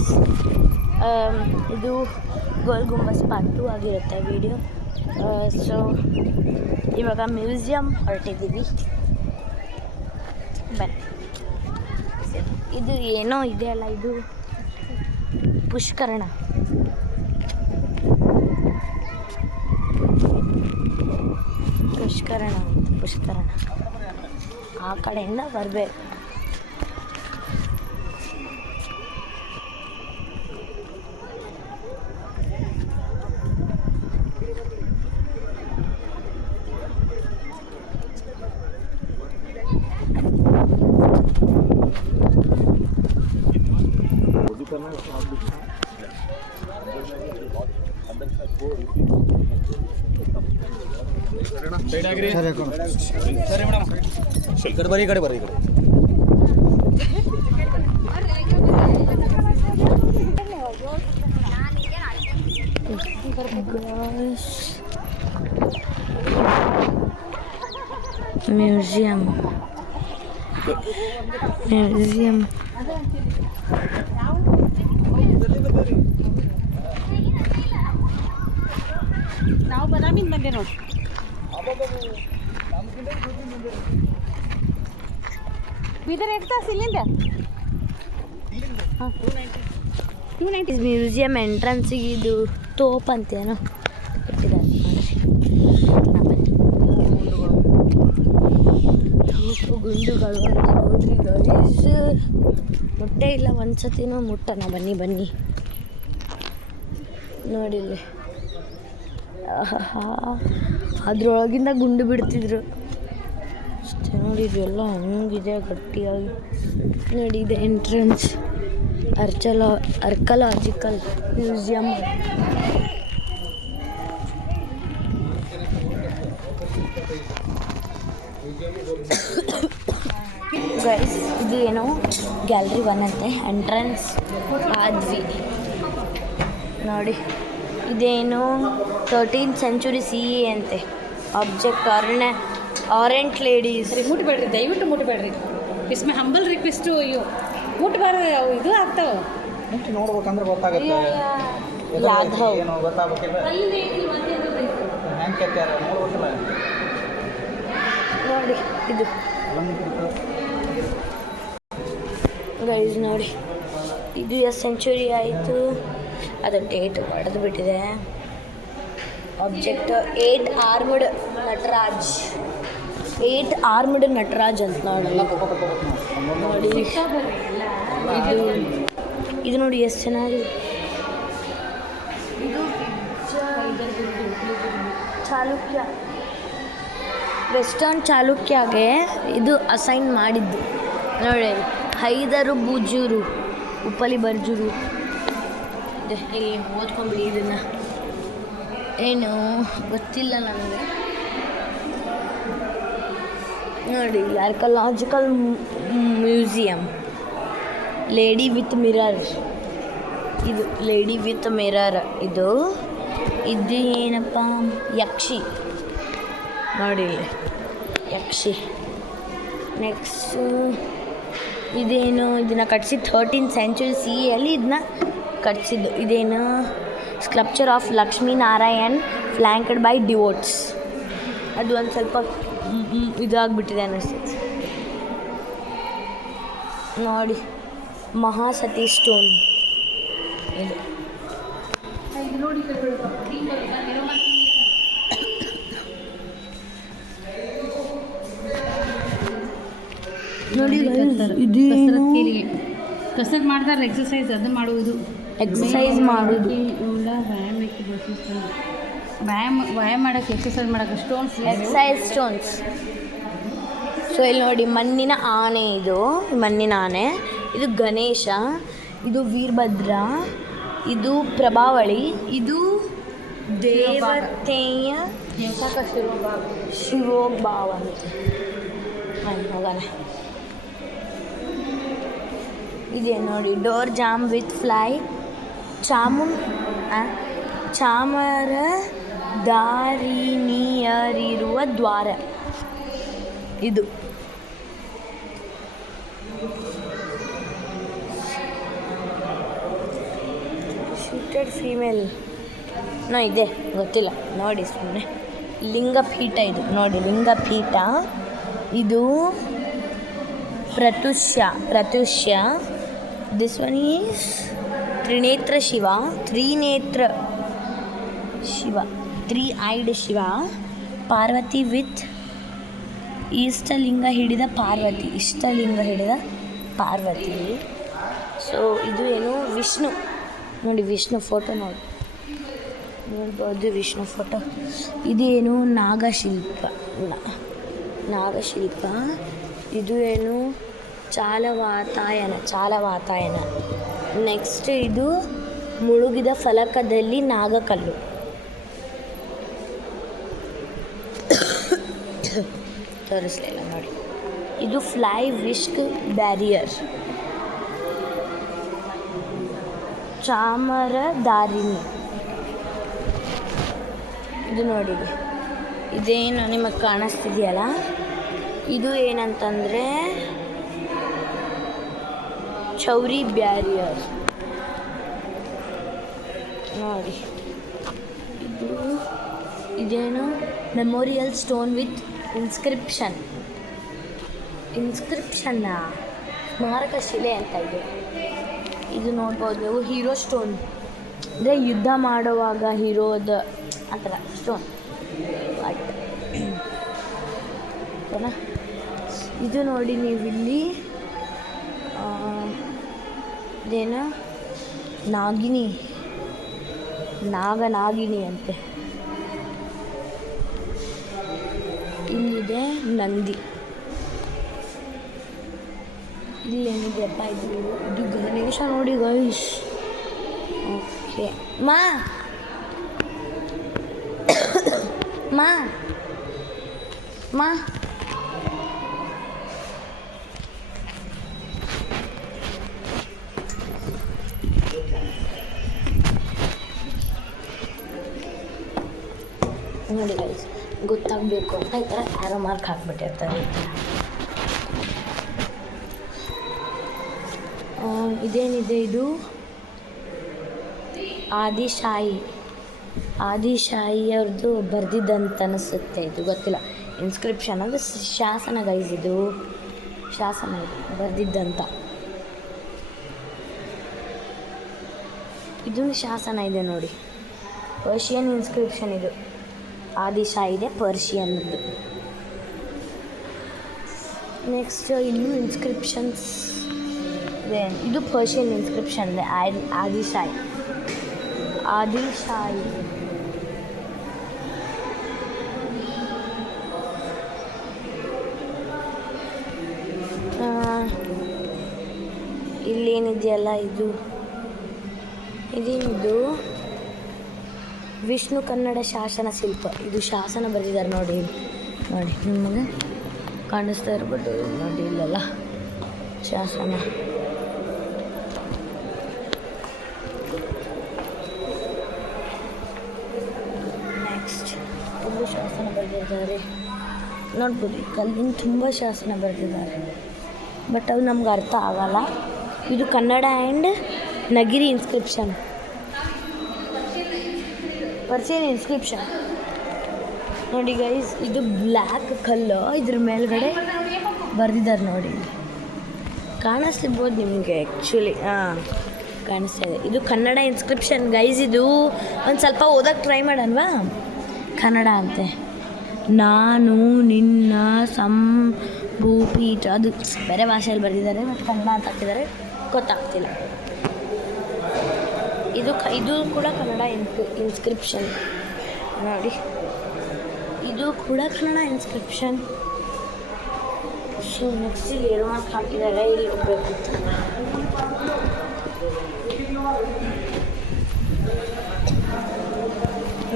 Guys, ಇದು ಗೋಲ್ Gumbaz part 2 ಆಗಿರುತ್ತೆ video. So ಇವಾಗ ಮ್ಯೂಸಿಯಂ ಹೊರಟಿದ್ದೀವಿ. ಬನ್ನಿ. ಇದು ಏನೋ ಇದೆಯಲ್ಲ, ಇದು ಪುಷ್ಕರಣ. ಪುಷ್ಕರಣ ಆ ಕಡೆಯಿಂದ ಬರಬೇಕು. ಬರೀ ಕಡೆ ಬರ್ರಿ. ಮ್ಯೂಸಿಯಂ ನಾವು ಬದಾಮಿಂದ ಬಂದೆ ನೋಡಿ. ಬೀದರ್ ಎಷ್ಟು ತಾಸು ಇಲ್ಲಿಂದ? 290. ಮ್ಯೂಸಿಯಂ ಎಂಟ್ರೆನ್ಸಿಗೆ ಇದು ತೋಪ್ ಅಂತೇನೋ ಇಟ್ಟಿದ್ದಾರೆ. ತೋಪು ಗುಂಡುಗಳು ಅಂತ ನೋಡ್ರಿ ಗೈಸ್. ಮುಟ್ಟೆ ಇಲ್ಲ ಒಂದ್ಸತಿನೂ ಮುಟ್ಟಣ. ಬನ್ನಿ ನೋಡಿಲ್ಲಿ. ಅದ್ರೊಳಗಿಂದ ಗುಂಡು ಬಿಡ್ತಿದ್ರು ಅಷ್ಟೇ. ನೋಡಿ ಇದೆಲ್ಲ ಹಂಗಿದೆ ಗಟ್ಟಿಯಾಗಿ. ನೋಡಿ ಇದೆ ಎಂಟ್ರೆನ್ಸ್, ಆರ್ಕಲಾಜಿಕಲ್ ಮ್ಯೂಸಿಯಂ. ಗೈಸ್, ಇದು ಏನೋ ಗ್ಯಾಲರಿ 1 ಅಂತೆ. ಎಂಟ್ರೆನ್ಸ್ ಆದ್ವಿ ನೋಡಿ. ಇದೇನು 13th century CE ಅಂತೆ. Object aren't ladies. ಮುಟ್ಬೇಡ್ರಿ, ದಯವಿಟ್ಟು ಮುಟ್ಬೇಡ್ರಿ. ಇಸ್ಮೆ ಹಂಬಲ್ ರಿಕ್ವೆಸ್ಟು. ಅಯ್ಯೋ ಮುಟ್ಬಾರ್ದು, ಇದು ಆಗ್ತಾವೆ. ನೋಡ್ಬೇಕಂದ್ರೆ ಗೊತ್ತಾಗುತ್ತೆ. ಲಾಘವ್ ಏನು ಗೊತ್ತಾಗಬೇಕಿಲ್ಲ. ಹೆಂಗೆ ಕೆತ್ತಾರ ನೋಡ್ಬೇಕಲ್ಲ. ನೋಡಿ ಇದು ಗೈಸ್. ನೋಡಿ ಇದು ಎಷ್ಟು ಸೆಂಚುರಿ ಆಯಿತು ಅದು ಡೇಟ್ ಹೊಡೆದು ಬಿಟ್ಟಿದೆ. ಆಬ್ಜೆಕ್ಟ್ 8 ಆರ್ಮ್ಡ್ ನಟರಾಜ್ ಅಂತ ನೋಡಿ. ಇದು ನೋಡಿ ಎಷ್ಟು ಚೆನ್ನಾಗಿ. ಇದು ಚಾಲುಕ್ಯ, ವೆಸ್ಟರ್ನ್ ಚಾಲುಕ್ಯಗೆ ಇದು ಅಸೈನ್ ಮಾಡಿದ್ದು ನೋಡಿ. ಹೈದರು ಬುಜೂರು, ಉಪ್ಪಲಿ ಬರ್ಜೂರು. ಇಲ್ಲಿ ಓದ್ಕೊಂಬಿಡಿ. ಇದನ್ನು ಏನು ಗೊತ್ತಿಲ್ಲ ನನಗೆ. ನೋಡಿ archaeological museum. Lady with mirror. ಇದು ಲೇಡಿ ವಿತ್ ಮಿರರ್. ಇದು ಏನಪ್ಪ, ಯಕ್ಷಿ ನೋಡಿ, ಯಕ್ಷಿ. ನೆಕ್ಸ್ಟು ಇದೇನು, ಇದನ್ನು ಕಟ್ಸಿದ್ದು 13th century CE ಅಲ್ಲಿ ಇದನ್ನ ಕಟ್ಸಿದ್ದು. ಇದೇನು sculpture of Lakshmi Narayan flanked by devotees. ಅದು ಒಂದು ಸ್ವಲ್ಪ ಇದಾಗ್ಬಿಟ್ಟಿದೆ ಅನ್ನಿಸ್ತೈತೆ ನೋಡಿ. ಮಹಾಸತಿ ಸ್ಟೋನ್ ಇದು. ನೋಡಿ ಕಸರತ್ತು ಮಾಡ್ತಾರೆ, ಎಕ್ಸಸೈಸ್ ಅದು ಮಾಡುವುದು. ವ್ಯಾಯಾಮ ಮಾಡೋಕ್ಕೆ, ಎಕ್ಸಸೈಸ್ ಮಾಡೋಕ್ಕೆ ಸ್ಟೋನ್ಸ್. ಸೊ ಇಲ್ಲಿ ನೋಡಿ ಮಣ್ಣಿನ ಆನೆ. ಮಣ್ಣಿನ ಆನೆ. ಇದು ಗಣೇಶ. ಇದು ವೀರಭದ್ರ. ಇದು ಪ್ರಭಾವಳಿ. ಇದು ದೇವತೆಯ ಶಿವೋಭಾವ ಅಂತ ಹೋಗೋಣ. ಇದೆ ನೋಡಿ, ಡೋರ್ ಜಾಮ್ ವಿತ್ ಫ್ಲೈ. ಚಾಮರ ದಾರಿಣಿಯರಿರುವ ದ್ವಾರ. ಇದು ಟ್ವಿಸ್ಟೆಡ್ ಫೀಮೇಲ್ ಇದೆ ಗೊತ್ತಿಲ್ಲ ನೋಡಿ ಸುಮ್ಮನೆ. ಲಿಂಗಪೀಠ ಇದು ನೋಡಿ, ಲಿಂಗಪೀಠ ಇದು ಪ್ರತ್ಯುಷ್ಯ. This one is Trinetra Shiva, three eyed Shiva. Parvati with ಇಷ್ಟಲಿಂಗ ಹಿಡಿದ ಪಾರ್ವತಿ. ಸೊ ಇದು ಏನು ವಿಷ್ಣು ನೋಡಿ, ವಿಷ್ಣು ಫೋಟೋ ನೋಡ್ಬೋದು, ವಿಷ್ಣು ಫೋಟೋ. ಇದೇನು ನಾಗಶಿಲ್ಪ. ಇದು ಏನು ಚಾಲವಾತಾಯನ. ನೆಕ್ಸ್ಟ್ ಇದು ಮುಳುಗಿದ ಫಲಕದಲ್ಲಿ ನಾಗಕಲ್ಲು. ತೋರಿಸ್ಲಿಲ್ಲ ನೋಡಿ. ಇದು ಫ್ಲೈ ವಿಸ್ಕ್ ಬ್ಯಾರಿಯರ್. ಚಾಮರದಾರಿಣಿ ಇದು ನೋಡಿ. ಇದೇನು ನಿಮಗೆ ಕಾಣಿಸ್ತಿದೆಯಲ್ಲ, ಇದು ಏನಂತಂದರೆ ಚೌರಿ ಬ್ಯಾರಿಯರ್ ನೋಡಿ. ಇದೇನು ಮೆಮೋರಿಯಲ್ ಸ್ಟೋನ್ ವಿತ್ ಇನ್ಸ್ಕ್ರಿಪ್ಷನ್ನ ಸ್ಮಾರಕ ಶಿಲೆ ಅಂತ ಇದು ನೋಡ್ಬೋದು ನೀವು. ಹೀರೋ ಸ್ಟೋನ್ ಅಂದರೆ ಯುದ್ಧ ಮಾಡುವಾಗ ಹೀರೋದ ಆ ಥರ ಸ್ಟೋನ್. ಇದು ನೋಡಿ ನೀವಿಲ್ಲಿ ಇದೇನು ನಾಗಿನಿ ಅಂತೆ. ಇಲ್ಲಿದೆ ನಂದಿ. ಇಲ್ಲೇನಿದೆಯಪ್ಪ, ಇದು ಗಣೇಶ ನೋಡಿ ಗೈಸ್. ಓಕೆ ಮಾ ನೋಡಿ ಗೈಸ್, ಗೊತ್ತಾಗಬೇಕು ಅಂತ ಈ ಥರ ಆರೋ ಮಾರ್ಕ್ ಹಾಕ್ಬಿಟ್ಟಿರ್ತಾರೆ. ಇದೇನಿದೆ, ಇದು ಆದಿಶಾಯಿಯವ್ರದ್ದು ಬರೆದಿದ್ದಂತ ಅನಿಸುತ್ತೆ. ಇದು ಗೊತ್ತಿಲ್ಲ. ಇನ್ಸ್ಕ್ರಿಪ್ಷನ್ ಅಂದರೆ ಶಾಸನ ಗೈಸ್, ಇದು ಶಾಸನ ಬರೆದಿದ್ದಂತ. ಇದು ಶಾಸನ ಇದೆ ನೋಡಿ, ಪರ್ಷಿಯನ್ ಇನ್ಸ್ಕ್ರಿಪ್ಷನ್. ಇದು ಆದಿಶಾಯಿದೆ ಪರ್ಷಿಯನ್ದು. ನೆಕ್ಸ್ಟ್ ಇನ್ನು ಇನ್ಸ್ಕ್ರಿಪ್ಷನ್ಸ್ ಇದೆ. ಇದು ಪರ್ಷಿಯನ್ ಇನ್ಸ್ಕ್ರಿಪ್ಷನ್ ಇದೆ. ಆದಿಶಾಯಿ ಇಲ್ಲೇನಿದೆಯಲ್ಲ, ಇದೇನಿದು ವಿಷ್ಣು ಕನ್ನಡ ಶಾಸನ ಶಿಲ್ಪ. ಇದು ಶಾಸನ ಬರೆದಿದ್ದಾರೆ ನೋಡಿ ನಿಮಗೆ ಕಾಣಿಸ್ತಾ ಇರ್ಬೋದು ನೋಡಿ, ಇಲ್ಲೆಲ್ಲ ಶಾಸನ. ನೆಕ್ಸ್ಟ್ ತುಂಬ ಶಾಸನ ಬರೆದಿದ್ದಾರೆ ನೋಡ್ಬೋದು. ಕಲ್ಲಿನ ತುಂಬ ಶಾಸನ ಬರೆದಿದ್ದಾರೆ, ಬಟ್ ಅದು ನಮ್ಗೆ ಅರ್ಥ ಆಗಲ್ಲ. ಇದು Kannada and Nagari inscription, Persian inscription ನೋಡಿ ಗೈಸ್. ಇದು ಬ್ಲ್ಯಾಕ್ ಕಲ್ಲು, ಇದ್ರ ಮೇಲ್ಗಡೆ ಬರೆದಿದ್ದಾರೆ ನೋಡಿ, ಕಾಣಿಸ್ತಿರ್ಬೋದು ನಿಮಗೆ. ಆ್ಯಕ್ಚುಲಿ ಕಾಣಿಸ್ತಾ ಇದೆ. ಇದು ಕನ್ನಡ ಇನ್ಸ್ಕ್ರಿಪ್ಷನ್ ಗೈಸ್. ಇದು ಒಂದು ಸ್ವಲ್ಪ ಓದೋಕ್ಕೆ ಟ್ರೈ ಮಾಡಲ್ವಾ? ಕನ್ನಡ ಅಂತೆ. ನಾನು ನಿನ್ನ ಸಂಭೂಪೀಠ, ಅದು ಬೇರೆ ಭಾಷೆಯಲ್ಲಿ ಬರೆದಿದ್ದಾರೆ, ಮತ್ತು ಕನ್ನಡ ಅಂತ ಹಾಕಿದ್ದಾರೆ, ಗೊತ್ತಾಗ್ತಿಲ್ಲ. ಇದು ಕೂಡ ಕನ್ನಡ ಇನ್ಸ್ಕ್ರಿಪ್ಷನ್ ನೋಡಿ. ಇದು ಕೂಡ ಕನ್ನಡ ಇನ್ಸ್ಕ್ರಿಪ್ಷನ್. ಸೊ ನೆಕ್ಸ್ಟ್ ಇಲ್ಲಿ ಏರೋ ಮಾರ್ಕ್ ಹಾಕಿದ್ದಾರೆ, ಇಲ್ಲಿ ಹೋಗ್ಬೇಕಿತ್ತು.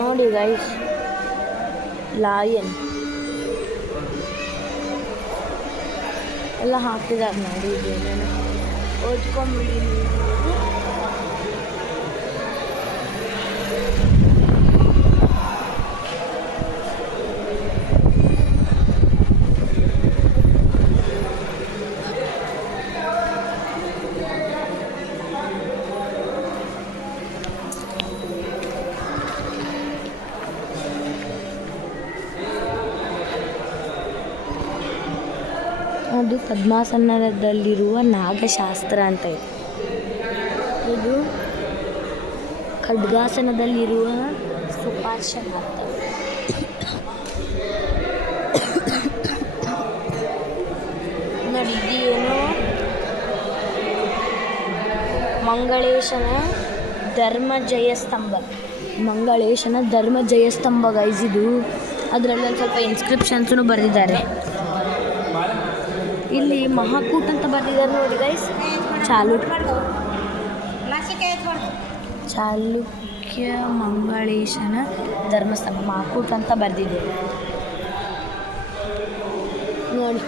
ನೋಡಿ ಗೈಸ್, ಲಾಯನ್ ಎಲ್ಲ ಹಾಕಿದ್ದಾರೆ ನೋಡಿ. ಇದೇನೇನು ಓದ್ಕೊಂಬಿಡಿ ನೀವು. ಇದು ಪದ್ಮಾಸನದಲ್ಲಿರುವ ನಾಗಶಾಸ್ತ್ರ ಅಂತ ಇದೆ. ಇದು ಖಡ್ಗಾಸನದಲ್ಲಿರುವ ಸುಪಾರ್ಶ್ವನಾಥ. ನೋಡಿ ಇದು ಏನು ಮಂಗಳೇಶನ ಧರ್ಮ ಜಯಸ್ತಂಭ. ಮಂಗಳೇಶನ ಧರ್ಮ ಜಯಸ್ತಂಭ ಗೈಸ್ ಇದು. ಅದರಲ್ಲಿ ಒಂದು ಸ್ವಲ್ಪ ಇನ್ಸ್ಕ್ರಿಪ್ಷನ್ಸೂ ಬರೆದಿದ್ದಾರೆ. ಇಲ್ಲಿ ಮಹಾಕೂಟ್ ಅಂತ ಬರೆದಿದ್ದಾರೆ ನೋಡಿ ಗೈಸ್. ಚಾಲುಕ್ಯ ಮಂಗಳೇಶನ ಧರ್ಮಸ್ತಂಭ ಮಹಾಕೂಟ್ ಅಂತ ಬರೆದಿದೆ ನೋಡಿ.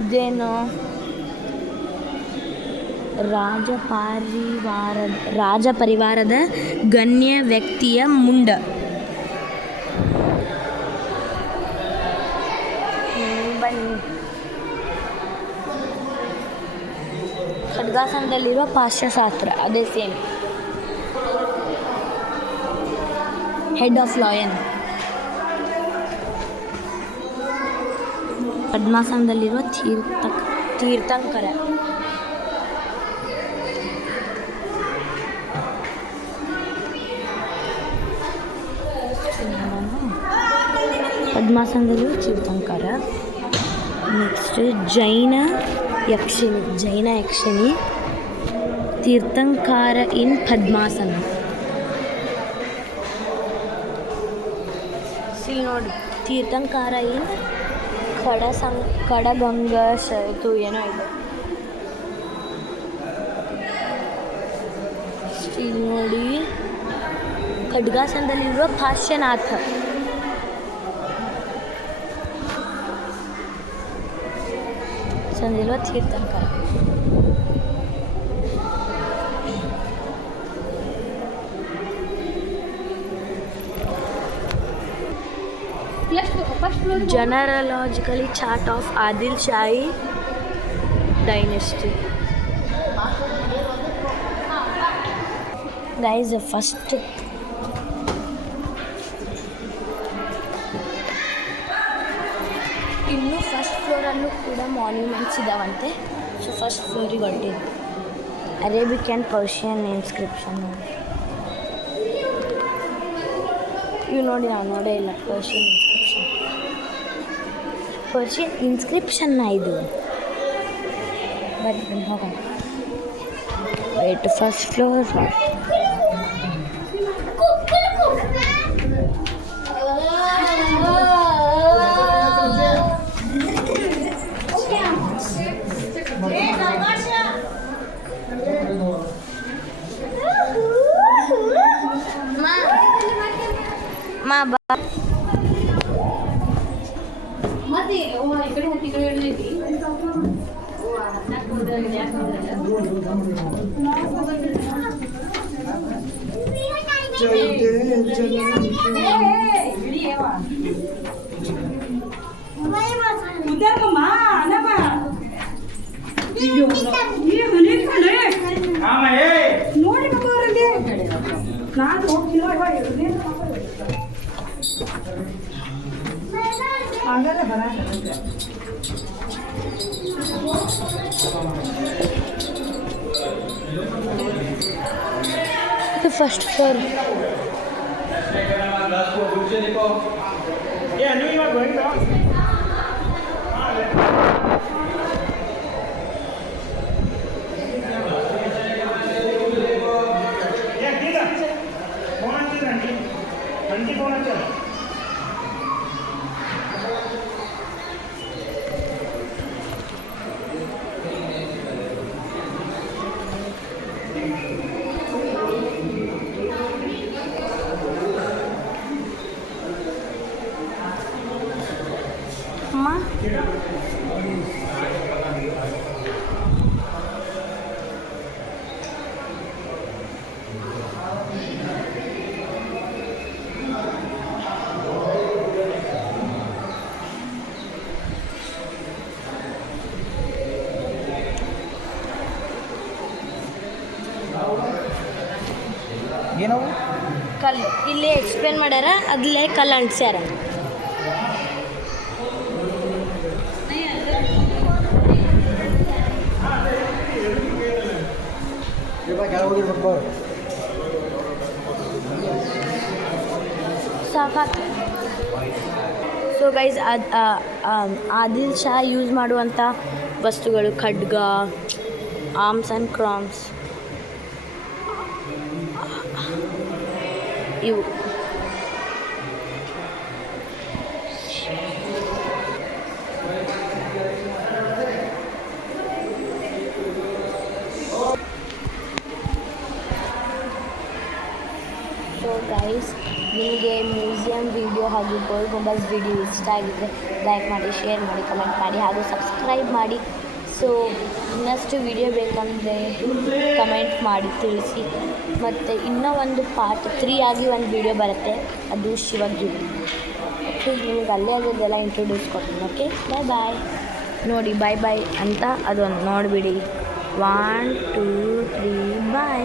ಇದೇನು ರಾಜ ಪರಿವಾರದ ಗಣ್ಯ ವ್ಯಕ್ತಿಯ ಮುಂಡ. ಬನ್ನಿ. ಖಡ್ಗಾಸನದಲ್ಲಿರುವ ಪಾಶ್ಯಶಾಸ್ತ್ರ ಅದೇ ಸೇಮ್. Head of lion. ಪದ್ಮಾಸನದಲ್ಲಿರುವ ತೀರ್ಥಂಕರ. ಪದ್ಮಾಸನದಲ್ಲಿರುವ ತೀರ್ಥಂಕರ. ನೆಕ್ಸ್ಟ್ ಜೈನ ಯಕ್ಷಿಣಿ ತೀರ್ಥಂಕಾರ ಇನ್ ಪದ್ಮಾಸನ. ಇಲ್ಲಿ ನೋಡಿ ತೀರ್ಥಂಕಾರ ಇನ್ ಕಡಗಂಗಾ ಸೇತು ಏನೋ ಇದೆ. ಇಲ್ಲಿ ನೋಡಿ ಖಡ್ಗಾಸನದಲ್ಲಿರುವ ಪಾರ್ಶ್ವನಾಥ. ಸಂದಿರುವ ತೀರ್ಥಂಕರ. Genealogical chart of Adil Shahi dynasty. Guys, the first ಇನ್ನು ಫಸ್ಟ್ ಫ್ಲೋರಲ್ಲೂ ಕೂಡ ಮಾನ್ಯುಮೆಂಟ್ಸ್ ಇದ್ದಾವಂತೆ. ಸೊ ಫಸ್ಟ್ ಫ್ಲೋರಿಗೆ ಹೊರಟಿದ್ದು ಅರೇಬಿಕ್ ಆ್ಯಂಡ್ ಪರ್ಷಿಯನ್ ಇನ್ಸ್ಕ್ರಿಪ್ಷನ್. ಇವು ನೋಡಿ ನಾವು ನೋಡೇ ಇಲ್ಲ ಪರ್ಷಿಯನ್ ಇನ್ಸ್ಕ್ರಿಪ್ಷನ್ನ ಇದು. ಬನ್ನಿ ಹೋಗೋಣ. Right first floor. ಮಾ ಬಾ ಮತ್ತೆ ಈ ಕಡೆ ಹೋಗಿ ಈ ಕಡೆ ಹೇಳಿದ್ವಿ. First floor. ಏನವು ಕಲ್ಲು ಇಲ್ಲೇ ಎಕ್ಸ್ಪ್ಲೇನ್ ಮಾಡ್ಯಾರ, ಅದ್ಲೇ ಕಲ್ಲು ಅಂಟ್ಸ್ಯಾರ. ಸಾಕಾತು. So guys, Adil Shah use ಮಾಡುವಂಥ ವಸ್ತುಗಳು ಖಡ್ಗ, ಆರ್ಮ್ಸ್ ಆ್ಯಂಡ್ ಕ್ರಾಮ್ಸ್ ಇವು. ಸೊ ಗೈಸ್, ನಿಮಗೆ ಮ್ಯೂಸಿಯಂ ವಿಡಿಯೋ ಹಾಗೂ ಗೋಲ್ ಗುಂಬಜ್ ವಿಡಿಯೋ ಇಷ್ಟ ಆಗಿದ್ದರೆ ಲೈಕ್ ಮಾಡಿ, ಶೇರ್ ಮಾಡಿ, ಕಮೆಂಟ್ ಮಾಡಿ ಹಾಗೂ ಸಬ್ಸ್ಕ್ರೈಬ್ ಮಾಡಿ. ಸೊ ಇನ್ನಷ್ಟು ವಿಡಿಯೋ ಬೇಕಂದರೆ ಕಮೆಂಟ್ ಮಾಡಿ ತಿಳಿಸಿ. ಮತ್ತು ಇನ್ನೂ ಒಂದು ಪಾರ್ಟ್ 3 ಆಗಿ ಒಂದು ವಿಡಿಯೋ ಬರುತ್ತೆ, ಅದು ಶಿವಗಿರಿ. ಓಕೆ, ನಿಮ್ಗೆ ಅಲ್ಲೇ ಅದೆಲ್ಲ ಇಂಟ್ರೊಡ್ಯೂಸ್ ಕೊಡ್ತೀನಿ. ಓಕೆ, ಬಾಯ್ ಬಾಯ್. ನೋಡಿ, ಬಾಯ್ ಬಾಯ್ ಅಂತ ಅದೊಂದು ನೋಡಿಬಿಡಿ. 1 2 3 ಬಾಯ್.